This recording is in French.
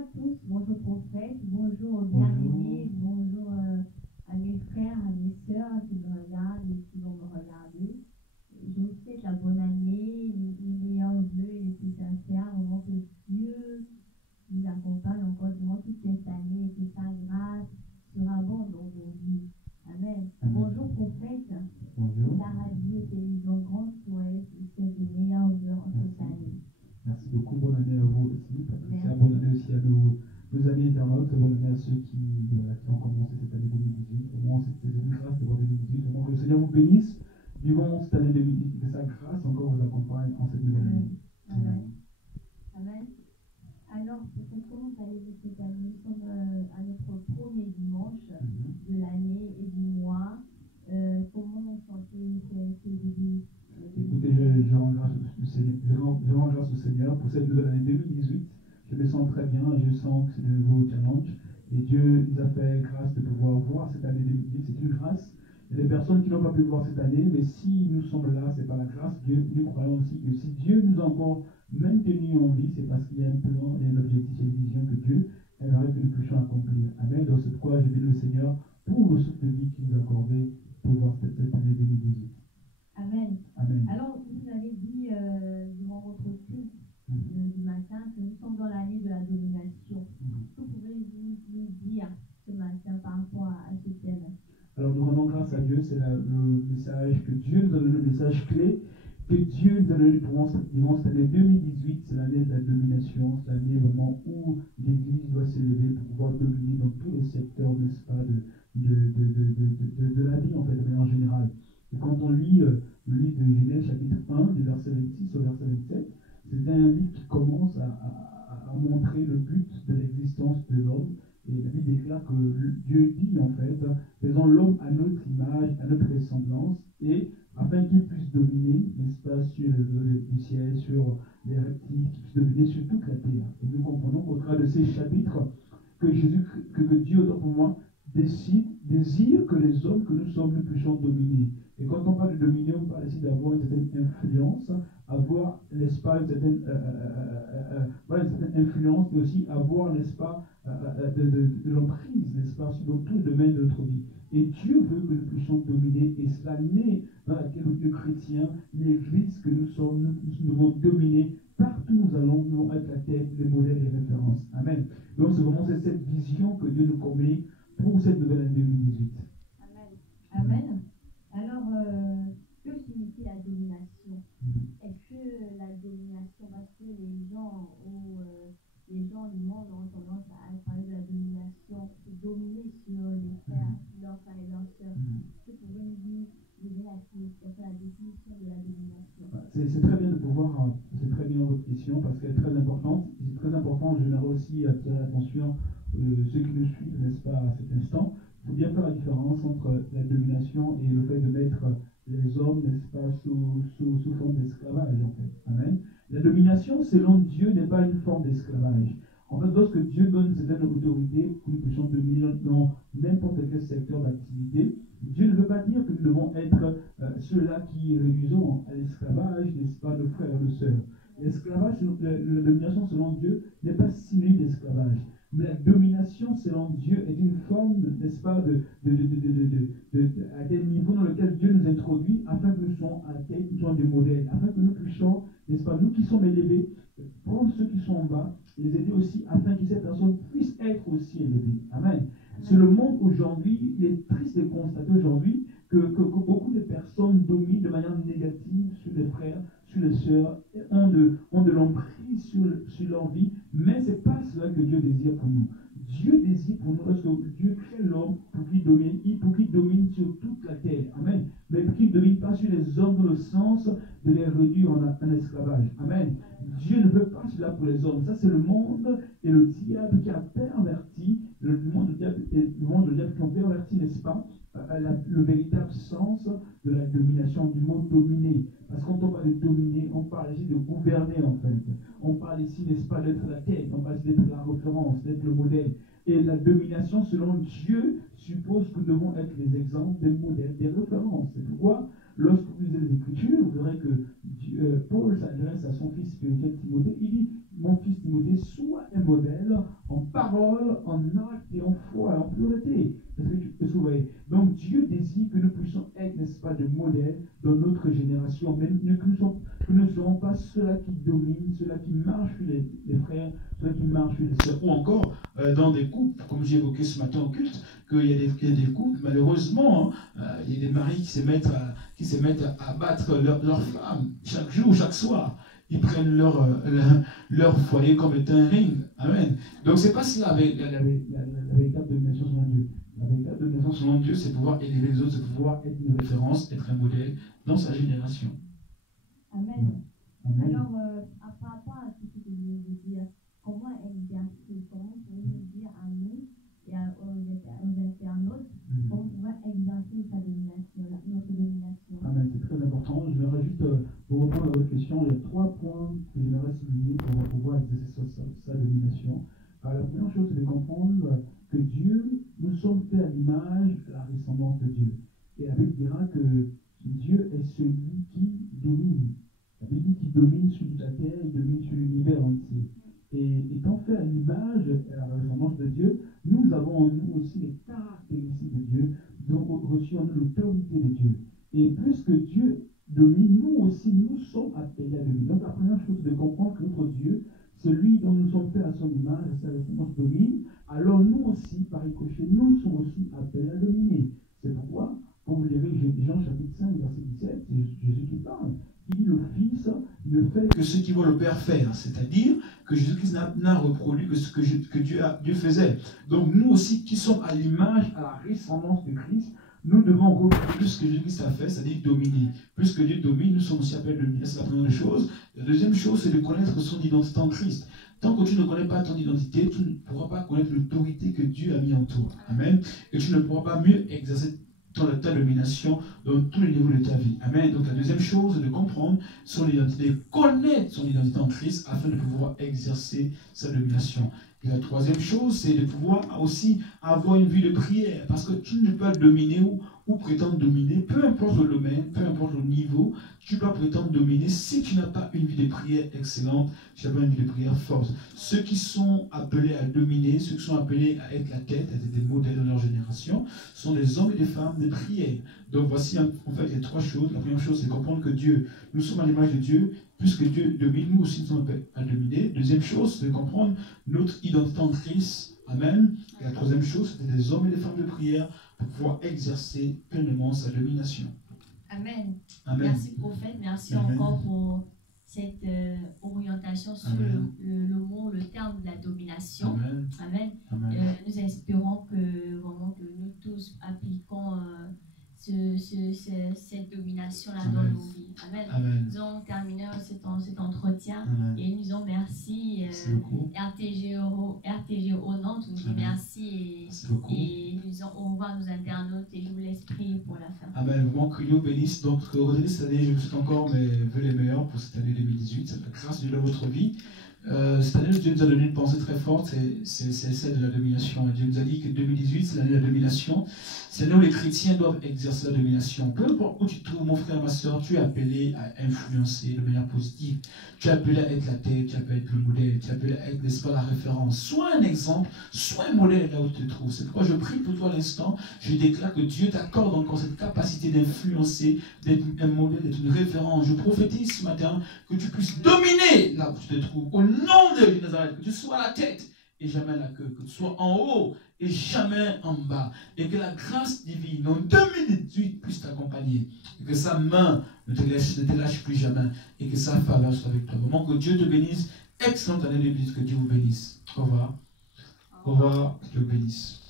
à tous, bonjour prophète, bonjour bien-aimés, bonjour à mes frères, à mes sœurs qui me regardent et qui vont me regarder. Je vous souhaite la bonne année, les meilleurs vœux et les plus sincères, vraiment que Dieu nous accompagne encore durant toute cette année et que sa grâce surabonde dans vos vies. Amen. Bonjour prophète. Bonjour. La radio télévision Grand Ouest vous souhaite les meilleurs vœux en cette année. Merci beaucoup. Bonne année à vous aussi, Patricia. Merci. Bonne année aussi à nos amis internautes. Bonne année à ceux qui ont commencé cette année 2018. Vraiment, c'était une grâce de voir 2018. Vraiment, que le Seigneur vous bénisse durant cette année 2018. Que sa grâce encore vous accompagne en cette nouvelle année. Amen. Amen. Alors, peut-être comment allez-vous cette année? Nous sommes à notre premier dimanche de l'année et du mois. Comment vous sentez ce début? Écoutez, je rends grâce au Seigneur, je rends grâce au Seigneur pour cette nouvelle année 2018. Je me sens très bien, je sens que c'est de nouveaux challenges. Et Dieu nous a fait grâce de pouvoir voir cette année 2018. C'est une grâce. Il y a des personnes qui n'ont pas pu voir cette année, mais si nous sommes là, c'est par la grâce. Nous croyons aussi que si Dieu nous a encore maintenus en vie, c'est parce qu'il y a un plan, il y a un objectif, il y a une vision que Dieu aimerait que nous puissions accomplir. Amen. Donc c'est pourquoi je bénis le Seigneur pour le souffle de vie qu'il nous a accordé pour voir cette année 2018. Amen. Amen. Alors, vous avez dit durant votre culte du matin que nous sommes dans l'année de la domination. Que pouvez-vous nous dire ce matin par rapport à ce thème? Alors, nous rendons grâce à Dieu. C'est le message que Dieu nous a donné, le message clé que Dieu nous a donné durant cette année 2018. C'est l'année de la domination. C'est l'année vraiment où l'Église doit s'élever pour pouvoir dominer dans tous les secteurs, n'est-ce pas, de la vie, en fait, de manière générale. Et quand on lit le livre de Genèse, chapitre 1, du verset 26 au verset 27, c'est un livre qui commence à montrer le but de l'existence de l'homme. Et la Bible déclare que Dieu dit, en fait, faisons l'homme à notre image, à notre ressemblance, et afin qu'il puisse dominer, n'est-ce pas, sur le ciel, sur les reptiles, qu'il puisse dominer sur toute la terre. Et nous comprenons qu'au travers de ces chapitres, que Dieu, autant pour moi, désire que les hommes que nous sommes, nous puissions dominer. Et quand on parle de dominer, on parle ici d'avoir une certaine influence, avoir, n'est-ce pas, une certaine influence, mais aussi avoir, n'est-ce pas, de l'emprise, n'est-ce pas, sur tout le domaine de notre vie. Et Dieu veut que nous puissions dominer, et c'est l'année dans laquelle le chrétien, l'Église que nous sommes, nous devons dominer. Partout où nous allons, nous devons être la tête, les modèles, les références. Amen. Donc c'est vraiment cette vision que Dieu nous communique pour cette nouvelle année 2018. Amen. Amen. Alors, que signifie la domination? Est-ce que la domination, parce que les gens du monde ont tendance à parler de la domination, de dominer sur les frères, leurs frères et leurs sœurs. Que pouvez-vous nous donner la signification, la définition de la domination? C'est très bien de pouvoir, c'est très bien votre question parce qu'elle est très importante. C'est très important, j'aimerais aussi attirer l'attention de ceux qui nous suivent, n'est-ce pas, à cet instant. Il faut bien faire la différence entre la domination et le fait de mettre les hommes, n'est-ce pas, sous forme d'esclavage, en fait. Amen. La domination, selon Dieu, n'est pas une forme d'esclavage. En fait, lorsque Dieu donne certaines autorités que nous puissions dominer dans n'importe quel secteur d'activité, Dieu ne veut pas dire que nous devons être ceux-là qui réduisons à l'esclavage, n'est-ce pas, nos frères et nos sœurs. L'esclavage, la domination selon Dieu n'est pas synonyme d'esclavage. Mais la domination selon Dieu est une forme, n'est-ce pas, à des niveaux dans lesquels Dieu nous introduit afin que nous soyons à la tête, nous soyons des modèles, afin que nous puissions, n'est-ce pas, nous qui sommes élevés, prendre ceux qui sont en bas, les aider aussi afin que ces personnes puissent être aussi élevées. Amen. C'est le monde aujourd'hui, il est triste de constater aujourd'hui que beaucoup de personnes dominent de manière négative sur les frères, sur les sœurs, ont de l'emprise sur leur vie, mais ce n'est pas cela que Dieu désire pour nous. Dieu désire pour nous, lorsque Dieu crée l'homme pour qu'il domine sur toute la terre. Amen. Mais pour qu'il ne domine pas sur les hommes dans le sens de les réduire en esclavage. Amen. Dieu ne veut pas cela pour les hommes. Ça, c'est le monde et le diable qui a perverti, le monde de diable qui ont perverti, n'est-ce pas, le véritable sens de la domination, du mot dominer. Parce que quand on parle de dominer, on parle ici de gouverner en fait. On parle ici, n'est-ce pas, d'être la tête, on parle ici d'être la référence, d'être le modèle. Et la domination, selon Dieu, suppose que nous devons être des exemples, des modèles, des références. C'est pourquoi, lorsque vous lisez les Écritures, vous verrez que Paul s'adresse à son fils spirituel Timothée. Il dit, mon fils Timothée, sois un modèle en attention, mais que ne seront pas ceux-là qui dominent, ceux-là qui marchent sur les frères, ceux-là qui marchent sur les sœurs, ou encore dans des couples, comme j'ai évoqué ce matin au culte, qu'il y a des couples, malheureusement, il y a des maris qui se mettent à battre leurs femmes chaque jour, chaque soir. Ils prennent leur foyer comme étant un ring. Amen. Donc c'est pas cela la véritable domination selon Dieu. La véritable domination selon Dieu, c'est pouvoir élever les autres, c'est pouvoir être une référence, être un modèle dans sa génération. Amen. Amen. Alors, par rapport à tout ce que vous venez de dire, comment exercer, comment pouvez-vous dire à nous et aux internautes, comment pouvoir exercer sa domination, notre domination? Amen, c'est très important. Je vais juste, pour répondre à votre question, il y a 3 points que j'aimerais souligner pour pouvoir exercer sa domination. Alors, la première chose, c'est de comprendre que Dieu, nous sommes faits à l'image, à la ressemblance de Dieu. Et la Bible dira que Dieu est celui qui domine. La Bible dit qu'il domine sur la terre, il domine sur l'univers entier. Et étant fait à l'image et à la ressemblance de Dieu, nous avons en nous aussi les caractéristiques de Dieu, donc reçu en nous l'autorité de Dieu. Et plus que Dieu domine, nous aussi, nous sommes appelés à dominer. Donc la première chose, c'est de comprendre que notre Dieu, celui dont nous sommes faits à son image, à sa ressemblance, domine. Alors nous aussi, par ricochet, nous sommes aussi appelés à dominer. C'est pourquoi, quand vous lirez Jean chapitre 5, verset 17, c'est Jésus qui parle. Il dit, le Fils ne fait que ce qu'il voit le Père faire. C'est-à-dire que Jésus-Christ n'a reproduit que ce que Dieu faisait. Donc nous aussi, qui sommes à l'image, à la ressemblance de Christ, nous devons reproduire ce que Jésus-Christ a fait, c'est-à-dire dominer. Puisque Dieu domine, nous sommes aussi appelés à dominer. C'est la première chose. La deuxième chose, c'est de connaître son identité en Christ. Tant que tu ne connais pas ton identité, tu ne pourras pas connaître l'autorité que Dieu a mis en toi. Amen. Et tu ne pourras pas mieux exercer ta domination dans tous les niveaux de ta vie. Amen. Donc la deuxième chose, c'est de comprendre son identité, connaître son identité en Christ afin de pouvoir exercer sa domination. Et la troisième chose, c'est de pouvoir aussi avoir une vie de prière. Parce que tu ne peux pas dominer ou prétendre dominer, peu importe le domaine, peu importe le niveau, tu peux pas prétendre dominer si tu n'as pas une vie de prière excellente, tu n'as pas une vie de prière forte. Ceux qui sont appelés à dominer, ceux qui sont appelés à être la tête, à être des modèles de leur génération, sont des hommes et des femmes de prière. Donc voici en fait les 3 choses. La première chose, c'est comprendre que Dieu, nous sommes à l'image de Dieu, puisque Dieu domine, nous aussi nous sommes appelés à dominer. Deuxième chose, c'est de comprendre notre identité en Christ. Amen. Et la troisième chose, c'est des hommes et des femmes de prière pour pouvoir exercer pleinement sa domination. Amen. Amen. Merci prophète, merci Amen. encore pour cette orientation sur le mot, le terme de la domination. Amen. Amen. Amen. Nous espérons que vraiment que nous tous appliquons cette domination-là dans nos vies. Amen. Amen. Nous allons terminer cet entretien. Amen. Et nous disons merci, RTG au Nantes, nous disons merci et nous disons au revoir nos internautes et je vous laisse prier pour la fin. Amen. Vraiment que Dieu bénisse. Donc, Rosalie, cette année, je vous souhaite encore mes vœux les meilleurs pour cette année 2018. C'est la grâce de Dieu dans votre vie. Cette année, Dieu nous a donné une pensée très forte, c'est celle de la domination. Et Dieu nous a dit que 2018, c'est l'année de la domination. C'est l'année où les chrétiens doivent exercer la domination. Peu importe où tu te trouves, mon frère, ma soeur, tu es appelé à influencer de manière positive. Tu es appelé à être la tête, tu es appelé à être le modèle, tu es appelé à être, n'est-ce pas, la référence. Sois un exemple, sois un modèle là où tu te trouves. C'est pourquoi je prie pour toi à l'instant. Je déclare que Dieu t'accorde encore cette capacité d'influencer, d'être un modèle, d'être une référence. Je prophétise ce matin que tu puisses dominer là où tu te trouves. Au nom de Jésus Nazareth, que tu sois la tête et jamais la queue, que tu sois en haut et jamais en bas, et que la grâce divine en 2018 puisse t'accompagner, et que sa main ne te lâche plus jamais, et que sa faveur soit avec toi. Vraiment que Dieu te bénisse, excellente année de vie, que Dieu vous bénisse. Au revoir. Au revoir, que Dieu vous bénisse.